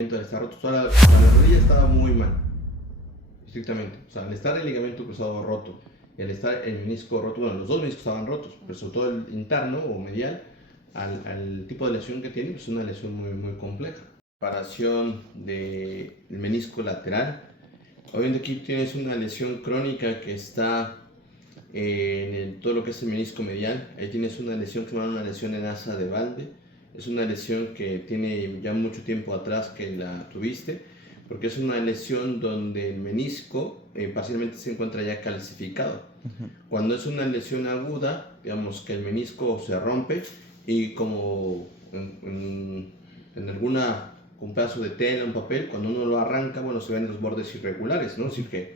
Está roto, la rodilla estaba muy mal, estrictamente. O sea, al estar el ligamento cruzado roto y al estar el menisco roto, bueno, los dos meniscos estaban rotos, pero sobre todo el interno o medial, al tipo de lesión que tiene, pues es una lesión muy compleja. Separación del menisco lateral. Obviamente aquí tienes una lesión crónica que está en todo lo que es el menisco medial. Ahí tienes una lesión que se llama una lesión en asa de Valde. Es una lesión que tiene ya mucho tiempo atrás que la tuviste, porque es una lesión donde el menisco parcialmente se encuentra ya calcificado. Cuando es una lesión aguda, digamos que el menisco se rompe y como en alguna un pedazo de tela, un papel, cuando uno lo arranca, bueno, se ven los bordes irregulares, ¿no? Es decir, que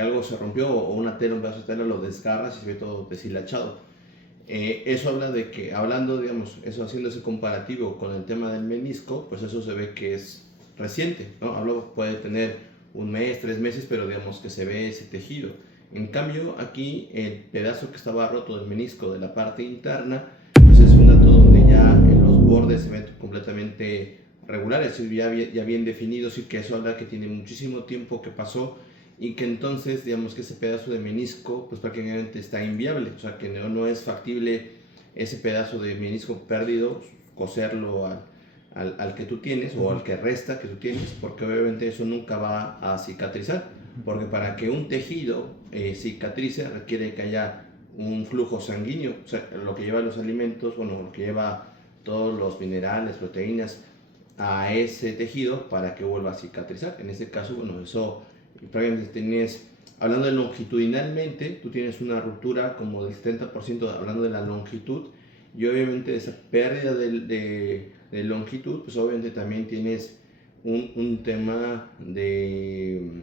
algo se rompió o una tela, un pedazo de tela lo desgarras y se ve todo deshilachado. Eso habla de que, hablando, digamos, eso haciendo ese comparativo con el tema del menisco, pues eso se ve que es reciente, ¿no? Hablo, puede tener un mes, 3 meses, pero digamos que se ve ese tejido. En cambio, aquí el pedazo que estaba roto del menisco de la parte interna, pues es un dato donde ya los bordes se ven completamente regulares, ya bien definidos, y que eso habla que tiene muchísimo tiempo que pasó y que entonces, digamos que ese pedazo de menisco, pues prácticamente está inviable, o sea que no es factible ese pedazo de menisco perdido, coserlo al que tú tienes o al que resta que tú tienes, porque obviamente eso nunca va a cicatrizar, porque para que un tejido cicatrice requiere que haya un flujo sanguíneo, o sea, lo que lleva los alimentos, bueno, lo que lleva todos los minerales, proteínas a ese tejido para que vuelva a cicatrizar. En este caso, bueno, eso prácticamente tienes, hablando de longitudinalmente, tú tienes una ruptura como del 70% hablando de la longitud, y obviamente esa pérdida de longitud, pues obviamente también tienes un tema de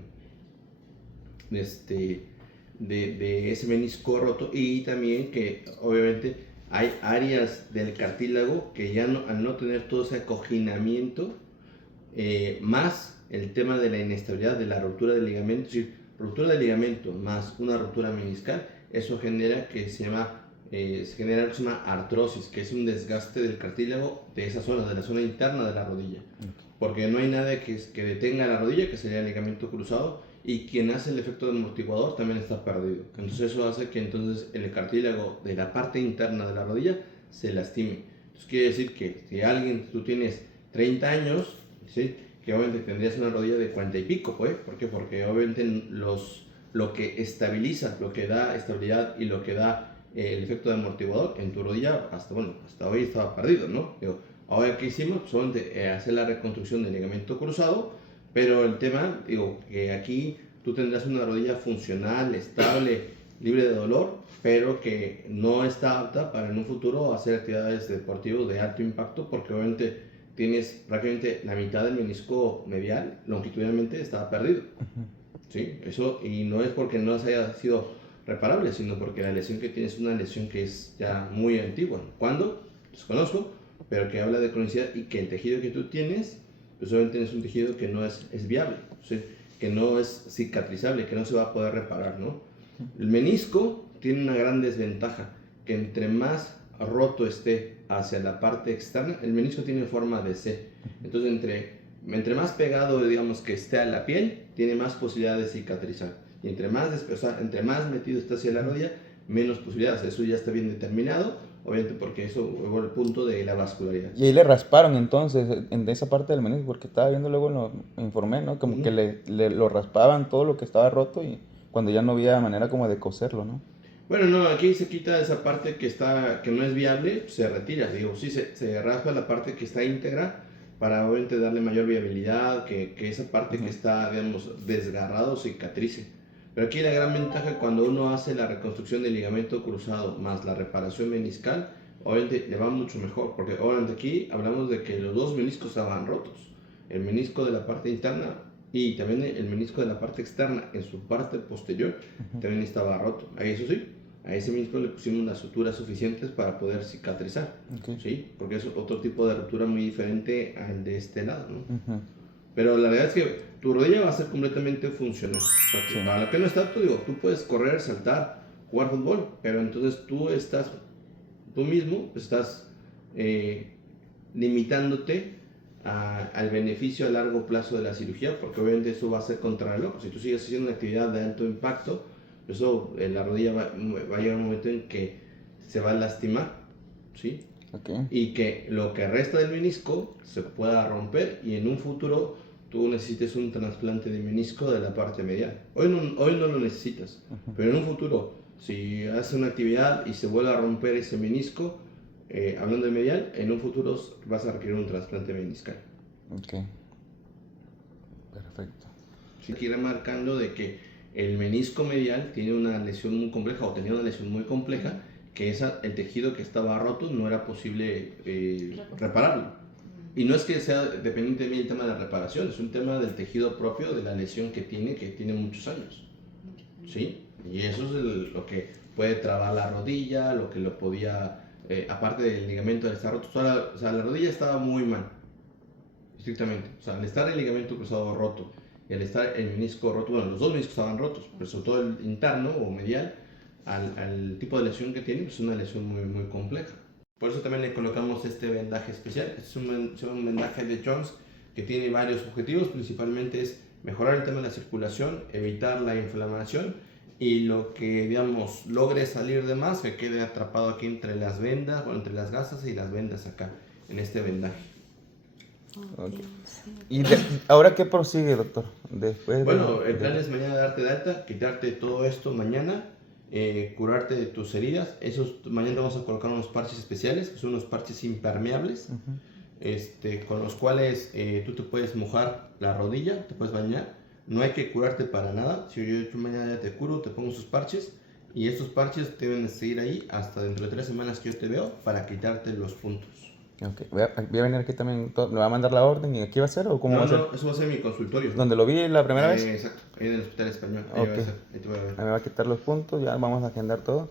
ese menisco roto, y también que obviamente hay áreas del cartílago que ya no, al no tener todo ese acoginamiento, más el tema de la inestabilidad de la ruptura del ligamento, es decir, ruptura del ligamento más una ruptura meniscal, eso genera que se genera algo que se llama artrosis, que es un desgaste del cartílago de esa zona, de la zona interna de la rodilla. Porque no hay nada que detenga la rodilla, que sería el ligamento cruzado, y quien hace el efecto de amortiguador también está perdido. Entonces eso hace que entonces el cartílago de la parte interna de la rodilla se lastime. Entonces quiere decir que si tú tienes 30 años, ¿sí?, que obviamente tendrías una rodilla de 40 y pico, pues. ¿Por qué? Porque obviamente lo que estabiliza, lo que da estabilidad y lo que da el efecto de amortiguador en tu rodilla, hasta hoy estaba perdido, ¿no? Digo, ahora que hicimos, pues obviamente hacer la reconstrucción del ligamento cruzado, pero el tema, digo, que aquí tú tendrás una rodilla funcional, estable, libre de dolor, pero que no está apta para en un futuro hacer actividades deportivas de alto impacto, porque obviamente tienes prácticamente la mitad del menisco medial, longitudinalmente estaba perdido. ¿Sí? Eso, y no es porque no haya sido reparable, sino porque la lesión que tienes es una lesión que es ya muy antigua. ¿Cuándo? Desconozco, pero que habla de cronicidad y que el tejido que tú tienes, pues obviamente es un tejido que no es viable, ¿sí?, que no es cicatrizable, que no se va a poder reparar, ¿no? El menisco tiene una gran desventaja, que entre más roto esté hacia la parte externa, el menisco tiene forma de C, entonces entre más pegado, digamos, que esté a la piel, tiene más posibilidad de cicatrizar, y entre más metido está hacia la rodilla, menos posibilidades. Eso ya está bien determinado, obviamente, porque eso fue el punto de la vascularidad. Y ahí le rasparon entonces en esa parte del menisco, porque estaba viendo luego, me informé, ¿no? Como que lo raspaban todo lo que estaba roto y cuando ya no había manera como de coserlo, ¿no? Bueno, no, aquí se quita esa parte que no es viable, se retira. Digo, sí, se raspa la parte que está íntegra para obviamente darle mayor viabilidad, que esa parte que está, digamos, desgarrado cicatrice. Pero aquí la gran ventaja cuando uno hace la reconstrucción del ligamento cruzado más la reparación meniscal, obviamente le va mucho mejor, porque obviamente aquí hablamos de que los dos meniscos estaban rotos. El menisco de la parte interna y también el menisco de la parte externa en su parte posterior también estaba roto. Ahí, eso sí, a ese menisco le pusimos las suturas suficientes para poder cicatrizar, ¿sí? Porque es otro tipo de ruptura muy diferente al de este lado, ¿no? Pero la verdad es que tu rodilla va a ser completamente funcional. O sea, que para lo que no está apto, digo, tú puedes correr, saltar, jugar fútbol, pero entonces tú mismo estás limitándote al beneficio a largo plazo de la cirugía, porque obviamente eso va a ser contrarreloj. Si tú sigues haciendo una actividad de alto impacto, eso, la rodilla va a llegar un momento en que se va a lastimar, ¿sí? Okay. Y que lo que resta del menisco se pueda romper y en un futuro tú necesites un trasplante de menisco de la parte medial. Hoy no lo necesitas, pero en un futuro, si haces una actividad y se vuelve a romper ese menisco, hablando de medial, en un futuro vas a requerir un trasplante meniscal. Ok. Perfecto. Sí, aquí remarcando de que el menisco medial tiene una lesión muy compleja o tenía una lesión muy compleja, que el tejido que estaba roto no era posible repararlo. Y no es que sea dependiente de mí el tema de la reparación, es un tema del tejido propio de la lesión que tiene muchos años. ¿Sí? Y eso es lo que puede trabar la rodilla, lo que lo podía, aparte del ligamento del estar roto, o sea, la rodilla estaba muy mal, estrictamente. O sea, al estar el ligamento cruzado roto y al estar el menisco roto, bueno, los dos meniscos estaban rotos, pero sobre todo el interno o medial, al tipo de lesión que tiene, pues es una lesión muy, muy compleja. Por eso también le colocamos este vendaje especial. Es un vendaje de Jones que tiene varios objetivos, principalmente es mejorar el tema de la circulación, evitar la inflamación y lo que, digamos, logre salir de más, que quede atrapado aquí entre las vendas, bueno, entre las gasas y las vendas acá, en este vendaje. Okay. ¿Y ahora qué prosigue, doctor? Bueno, el plan es mañana darte de alta, quitarte todo esto mañana, curarte de tus heridas. Mañana vamos a colocar unos parches especiales, que son unos parches impermeables, con los cuales tú te puedes mojar la rodilla, te puedes bañar. No hay que curarte para nada. Si yo mañana ya te curo, te pongo sus parches. Y estos parches deben de seguir ahí hasta dentro de 3 semanas que yo te veo para quitarte los puntos. Okay. Voy a venir aquí también, ¿me va a mandar la orden y aquí va a ser o cómo va a ser? No, eso va a ser mi consultorio. ¿Donde lo vi la primera vez? Exacto, ahí en el Hospital Español. Okay. Ahí te voy a ver. Me va a quitar los puntos, ya vamos a agendar todo.